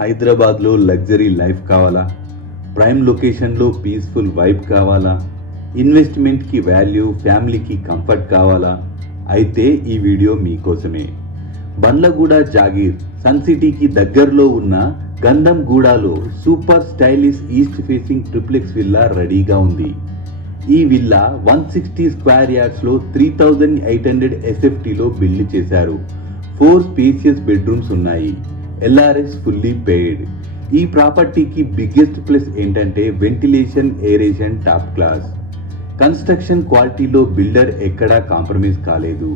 హైదరాబాద్లో luxury life కావాలా? Prime లొకేషన్లో పీస్ఫుల్ వైబ్ కావాలా? ఇన్వెస్ట్మెంట్కి వాల్యూ, ఫ్యామిలీకి కంఫర్ట్ కావాలా? అయితే ఈ వీడియో మీకోసమే. బండ్లగూడ జాగీర్ సన్ సిటీకి దగ్గరలో ఉన్న గంధంగూడలో super stylish east facing triplex villa రెడీగా ఉంది. ఈ విల్లా 160 స్క్వేర్ యార్డ్స్లో 3800 ఎస్ఎఫ్టీలో బిల్డ్ చేశారు. 4 స్పేసియస్ బెడ్రూమ్స్ ఉన్నాయి. LRS fully paid. ఈ ప్రాపర్టీకి బిగ్గెస్ట్ ప్లస్ ఏంటంటే ventilation, aeration top class. Construction క్వాలిటీలో బిల్డర్ ఎక్కడా కాంప్రమైజ్ కాలేదు.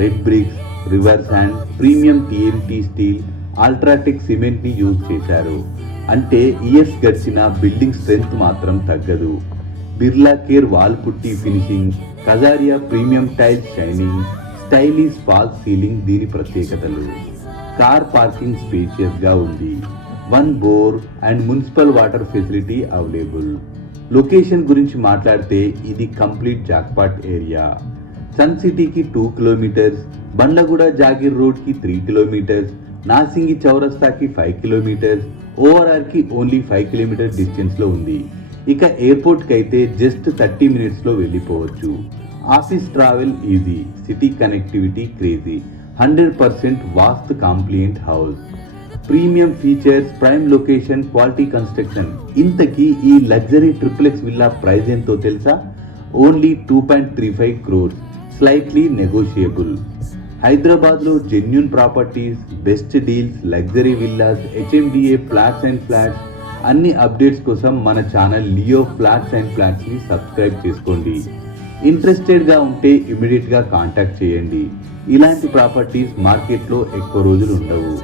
Red bricks, river sand, premium TMT steel, UltraTech సిమెంట్ని యూజ్ చేశారు. అంటే ఇయర్స్ గడిచిన బిల్డింగ్ స్ట్రెంగ్త్ మాత్రం తగ్గదు. Birla care wall putty finishing, Kajaria premium tiles shining, stylish falls ceiling దీని ప్రత్యేకతలు. కార్ పార్కింగ్ స్పేషియస్గా ఉంది. 1 bore and municipal water facility available. Location గురించి మాట్లాడితే ఇది కంప్లీట్ జాక్పాట్ ఏరియా. సన్ సిటీకి 2 కిలోమీటర్స్, బండ్లగూడ జాగీర్ రోడ్కి 3 కిలోమీటర్స్, నాసింగి చౌరస్తాకి 5 కిలోమీటర్స్, ఓఆర్ఆర్కి ఓన్లీ 5 కిలోమీటర్ డిస్టెన్స్లో ఉంది. ఇక ఎయిర్పోర్ట్కి అయితే జస్ట్ 30 మినిట్స్లో వెళ్ళిపోవచ్చు. Office travel easy, city connectivity crazy, 100% vastu compliant house. Premium features, prime location, quality construction. ఇంతకీ ఈ లగ్జరీ ట్రిప్లెక్స్ విల్లా ప్రైస్ ఎంతో తెలుసా? Only 2.35 crores, slightly negotiable. హైదరాబాద్లో genuine properties, best deals, luxury villas, HMDA flats and flats అన్ని updates కోసం మన channel Leo flats and ఫ్లాట్స్ని subscribe చేసుకోండి. ఇంట్రెస్టెడ్గా ఉంటే ఇమీడియట్గా కాంటాక్ట్ చేయండి. ఇలాంటి ప్రాపర్టీస్ మార్కెట్లో ఎక్కువ రోజులు ఉండవు.